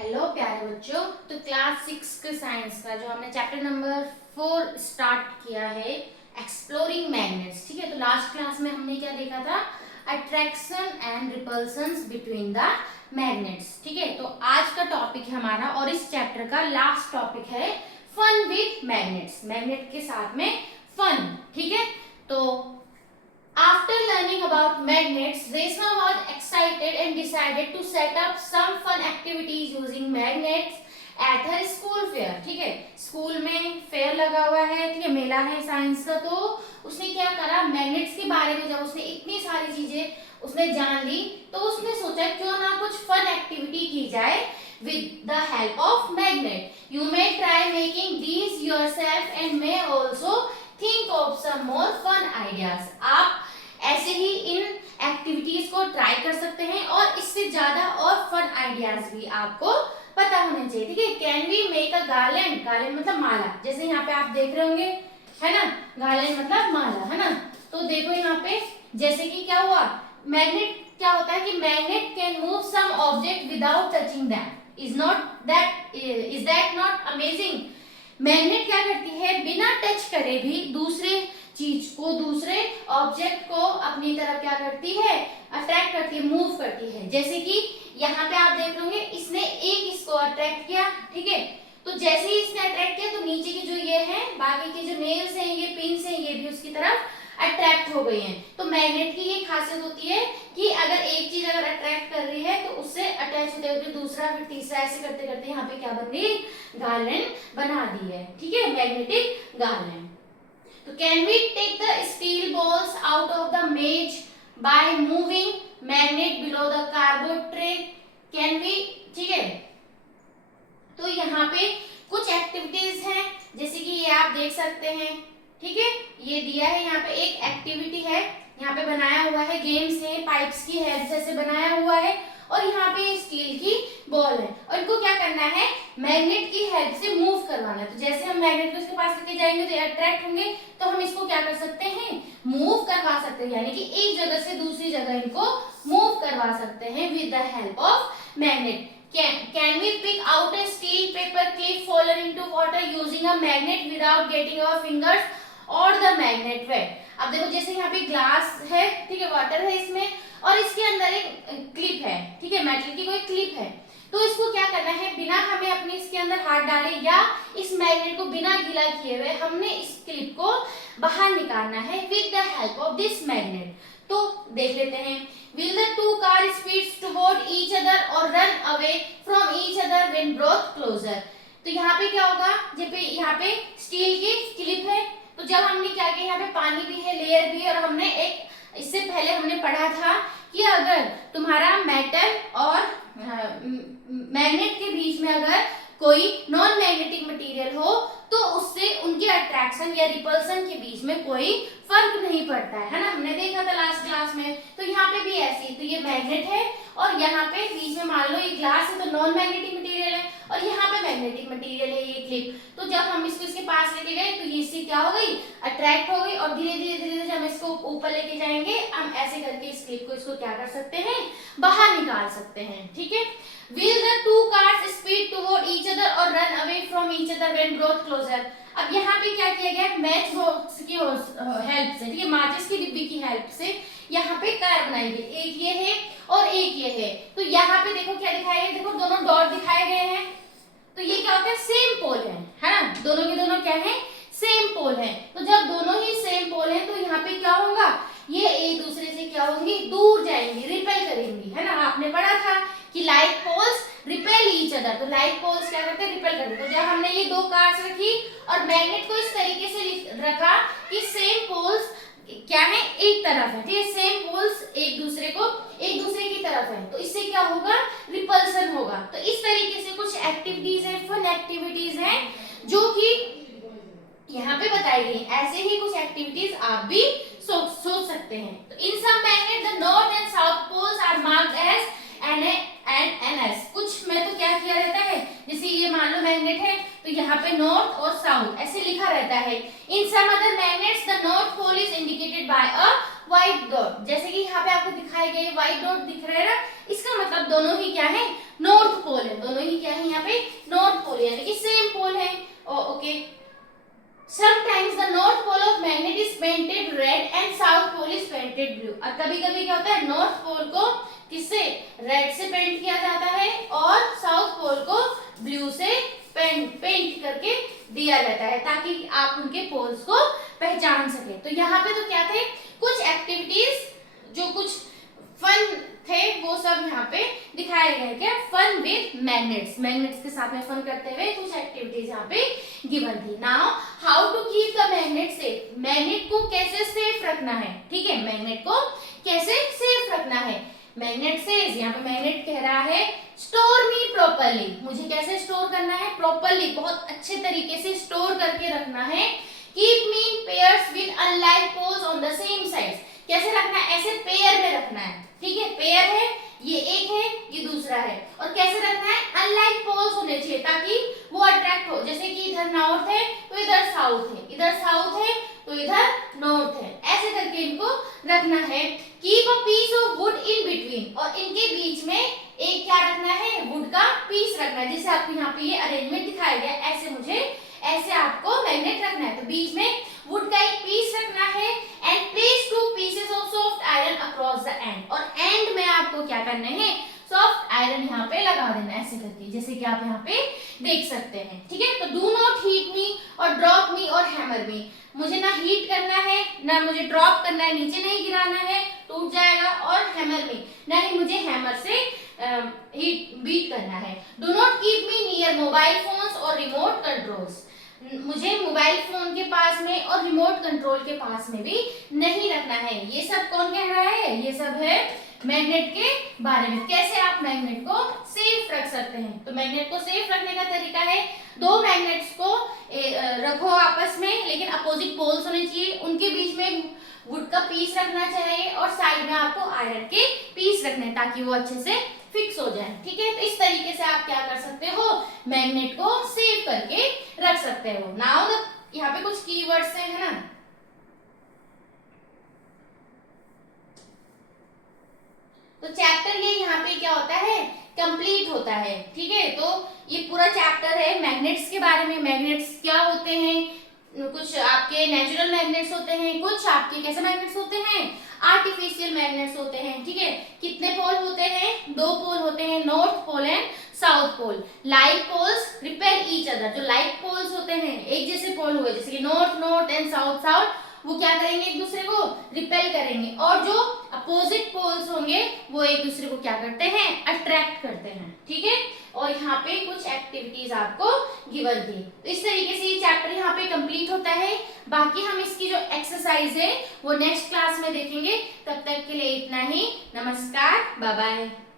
Hello प्यारे बच्चों। तो क्लास 6 के साइंस का जो हमने चैप्टर नंबर 4 स्टार्ट किया है, एक्सप्लोरिंग मैग्नेट्स। ठीक है, तो लास्ट क्लास में हमने क्या देखा था? Attraction and repulsion between the magnets. ठीक है, तो आज का टॉपिक है हमारा और इस चैप्टर का लास्ट टॉपिक है फन विद मैग्नेट्स। मैग्नेट के साथ में फन। ठीक है, तो after learning about magnets, Reshma was excited and decided to set up some fun activities using magnets at her school fair. ठीक है, स्कूल में फेयर लगा हुआ है, ठीक है, मेला है साइंस का। तो उसने क्या करा, मैग्नेट्स के बारे में जब उसने इतनी सारी चीजें उसने जान ली, तो उसने सोचा क्यों ना कुछ फन एक्टिविटी की जाए with the help of magnet. You may try making these yourself and may also think of some more fun ideas. आप ऐसे ही इन एक्टिविटीज को ट्राई कर सकते हैं और इससे ज्यादा और फन आइडियाज भी आपको पता होने चाहिए। ठीक है, can we make a garland. Garland मतलब माला, जैसे यहाँ पे आप देख रहे होंगे, है ना, गार्लैंड मतलब माला, है ना। तो देखो यहाँ पे जैसे कि क्या हुआ, मैग्नेट क्या होता है कि magnet can move some object without touching that. Is that not amazing. Magnet क्या करती है, बिना टच करे भी दूसरे चीज को, दूसरे ऑब्जेक्ट को अपनी तरफ क्या करती है, अट्रैक्ट करती है, मूव करती है। जैसे कि यहाँ पे आप देख लोगे, इसने एक इसको अट्रैक्ट किया, ठीक है, तो जैसे ही इसने अट्रैक्ट किया तो नीचे की जो ये है, बाकी के जो नेल्स हैं, ये पिन्स हैं, ये भी उसकी तरफ अट्रैक्ट हो गई हैं। तो मैग्नेट की ये खासियत होती है कि अगर एक चीज अगर अट्रैक्ट कर रही है तो उससे अटैच होते हुए दूसरा, फिर तीसरा, ऐसे करते करते यहाँ पे क्या बन गई, गार्लैंड बना दी है। ठीक है, मैग्नेटिक गार्लैंड। तो can we take the steel balls out of the maze by moving magnet below the cardboard tray. Can we, ठीक है, तो यहाँ पे कुछ एक्टिविटीज हैं, जैसे कि ये आप देख सकते हैं। ठीक है, ये दिया है यहाँ पे एक एक्टिविटी है, यहाँ पे बनाया हुआ है, गेम्स है, पाइप्स की हेड जैसे बनाया हुआ है, और यहाँ पे स्टील की बॉल है, और इनको क्या करना है, मैग्नेट की हेल्प से मूव करवाना है। तो जैसे हम मैग्नेट को इसके पास लेके जाएंगे तो अट्रैक्ट होंगे, तो हम इसको क्या कर सकते हैं, मूव करवा सकते हैं, यानी कि एक जगह से दूसरी जगह इनको मूव करवा सकते हैं with the help of magnet. Can we pick out a steel paper clip fallen into water using a magnet without getting our fingers or the magnet wet? अब देखो जैसे यहाँ पे ग्लास है, ठीक है, वाटर है इसमें, और इसके अंदर एक क्लिप है, ठीक है, मेटल की कोई क्लिप है। तो इसको क्या करना है, बिना हमें अपने इसके अंदर हाथ डाले या इस मैग्नेट को बिना गीला किए हुए हमने इस क्लिप को बाहर निकालना है with the help of this magnet. तो देख लेते हैं, will the two cars speed toward each other or run away from each other when brought closer? तो यहाँ पे क्या होगा, जब यहाँ पे स्टील की क्लिप है, तो जब हमने क्या किया, यहाँ पे पानी भी है, लेयर भी है, और हमने एक, इससे पहले हमने पढ़ा था कि अगर तुम्हारा मेटल और मैग्नेट के बीच में अगर कोई नॉन मैग्नेटिक मटेरियल हो तो उससे उनके अट्रैक्शन या रिपल्सन के बीच में कोई फर्क नहीं पड़ता है ना, हमने देखा था लास्ट क्लास में। तो यहाँ पे भी ऐसे, तो ये मैग्नेट है और यहाँ पे बीच में मान लो ये ग्लास है, तो नॉन मैग्नेटिक मटेरियल है, और यहाँ पे मैग्नेटिक मटेरियल है, ये क्लिप। तो जब हम इसको इसके पास लेके गए तो ये इससे क्या हो गई, अट्रैक्ट हो गई, और धीरे धीरे धीरे धीरे हम इसको ऊपर लेके जाएंगे, हम ऐसे करके इस क्लिप को इसको क्या कर सकते हैं, बाहर निकाल सकते हैं। ठीक है, will the two cars speed toward each other or run away from each other when brought closer? अब यहाँ पे क्या किया गया, मैच बॉक्स की हेल्प से, ठीक है, माचिस की डिब्बी की हेल्प से यहाँ पे कार बनाई गई, एक ये है और एक ये है। तो यहाँ पे देखो क्या दिखाया है, देखो दोनों डॉट दिखाए गए हैं, तो ये क्या होता है, सेम पोल है ना, दोनों के दोनों क्या है, सेम पोल है। तो जब दोनों ही सेम पोल है तो यहाँ पे क्या होगा, ये एक दूसरे से क्या होंगी, दूर जाएंगी, रिपेल करेंगी, है ना। आपने पढ़ा था कि like poles repel each other, तो लाइक पोल्स क्या करते हैं, रिपेल करते हैं। तो जब हमने ये दो कार्ड्स रखी और मैग्नेट को इस तरीके से रखा कि सेम पोल्स क्या है, एक तरफ है, ठीक है, सेम पोल्स एक दूसरे की तरफ है, तो इससे क्या होगा, रिपल्सन होगा। तो इस तरीके से कुछ एक्टिविटीज है, फन एक्टिविटीज हैं जो कि यहाँ पे बताई गई। ऐसे ही कुछ एक्टिविटीज आप भी सोच सकते हैं। तो in some magnet the north and south poles are marked as Na and NS। कुछ में तो क्या किया रहता है, जैसे ये मान लो मैग्नेट है तो यहाँ पे नॉर्थ और साउथ ऐसे लिखा रहता है। In some other magnets the north pole is indicated by a white dot, जैसे कि यहाँ पे आपको दिखाई गई व्हाइट डॉट दिख रहा है ना, इसका मतलब दोनों ही क्या है, नॉर्थ पोल है, दोनों ही क्या किससे, रेड से पेंट किया जाता है और साउथ पोल को ब्लू से पेंट करके दिया जाता है ताकि आप उनके पोल्स को पहचान सके। तो यहाँ पे तो क्या थे, कुछ एक्टिविटीज जो कुछ फन थे वो सब यहाँ पे दिखाए गए। क्या, फन विद मैग्नेट्स, मैग्नेट्स के साथ में फन करते हुए कुछ एक्टिविटीज यहाँ पे गिवन थी। Now how to keep the magnet safe, magnet को कैसे सेफ रखना है, ठीक है, मैग्नेट को कैसे सेफ रखना है। मैग्नेट से, यहाँ पे मैग्नेट कह रहा है स्टोर मी प्रॉपरली, मुझे कैसे स्टोर करना है, प्रॉपरली, बहुत अच्छे तरीके से स्टोर करके रखना है। Keep me in pairs with unlike poles on the same sides, कैसे रखना है, ऐसे पेयर में रखना है, ठीक है, पेयर है, ये एक है, ये दूसरा है, और कैसे रखना है, अनलाइक पोल्स होने चाहिए ताकि वो अट्रैक्ट हो, जैसे कि इधर नॉर्थ है तो इधर साउथ है, इधर साउथ है तो इधर नॉर्थ है, ऐसे करके इनको रखना है। Keep a piece of wood in between, और इनके बीच में एक क्या रखना है, वुड का पीस रखना है, जैसे आपको यहाँ पे ये अरेंजमेंट दिखाया गया, ऐसे मुझे, ऐसे आपको मैग्नेट रखना है, तो बीच में वुड का एक पीस रखना है। And place 2 pieces of soft iron across the end, और एंड में आपको क्या करने हैं, सॉफ्ट आयरन यहाँ पे लगा देना है, ऐसे करके, जैसे कि आप यहाँ पे देख सकते हैं, ठीक है। तो डू नॉट हीट मी और ड्रॉप मी और हैमर मी, मुझे ना हीट करना है ना मुझे ड्रॉप करना है, नीचे नहीं गिराना है, टूट जाएगा, और हैमर मी, ना ही मुझे हैमर से हीट बीट करना है। Do not keep me near mobile phones और रिमोट कंट्रोल्स, मुझे मोबाइल फोन के पास में और रिमोट कंट्रोल के पास में भी नहीं रखना है। ये सब कौन कह रहा है, ये सब है मैग्नेट के बारे में, कैसे आप मैग्नेट को सेफ रख सकते हैं। तो मैग्नेट को सेफ रखने का तरीका है, दो मैग्नेट्स को रखो आपस में, लेकिन अपोजिट पोल्स होने चाहिए, उनके बीच में वुड का पीस रखना चाहिए और साइड में आपको आयरन के पीस रखने ताकि वो अच्छे से फिक्स हो जाए, ठीक है। तो इस तरीके से आप क्या कर सकते हो, मैग्नेट को सेव करके रख सकते हो। नाउ यहाँ पे कुछ कीवर्ड्स हैं, है ना, तो चैप्टर ये यहाँ पे क्या होता है, कंप्लीट होता है, ठीक है। तो ये पूरा चैप्टर है मैग्नेट्स के बारे में, मैग्नेट्स क्या होते हैं, कुछ आपके नेचुरल मैग्नेट्स होते हैं, कुछ आपके कैसे मैग्नेट्स होते हैं, आर्टिफिशियल मैग्नेट्स होते हैं, ठीक है। कितने पोल होते हैं, 2 पोल होते हैं, north pole and south pole. Like poles repel each other, जो लाइक पोल्स होते हैं, एक जैसे पोल हुए, जैसे कि north north and south south, वो क्या करेंगे, एक दूसरे को रिपेल करेंगे, और जो अपोजिट पोल्स होंगे वो एक दूसरे को क्या करते हैं, अट्रैक्ट करते हैं, ठीक है। और यहाँ पे कुछ एक्टिविटीज आपको गिवन थी। तो इस तरीके से ये चैप्टर यहाँ पे कंप्लीट होता है। बाकी हम इसकी जो एक्सरसाइज है वो नेक्स्ट क्लास में देखेंगे। तब तक के लिए इतना ही। नमस्कार, बाय बाय।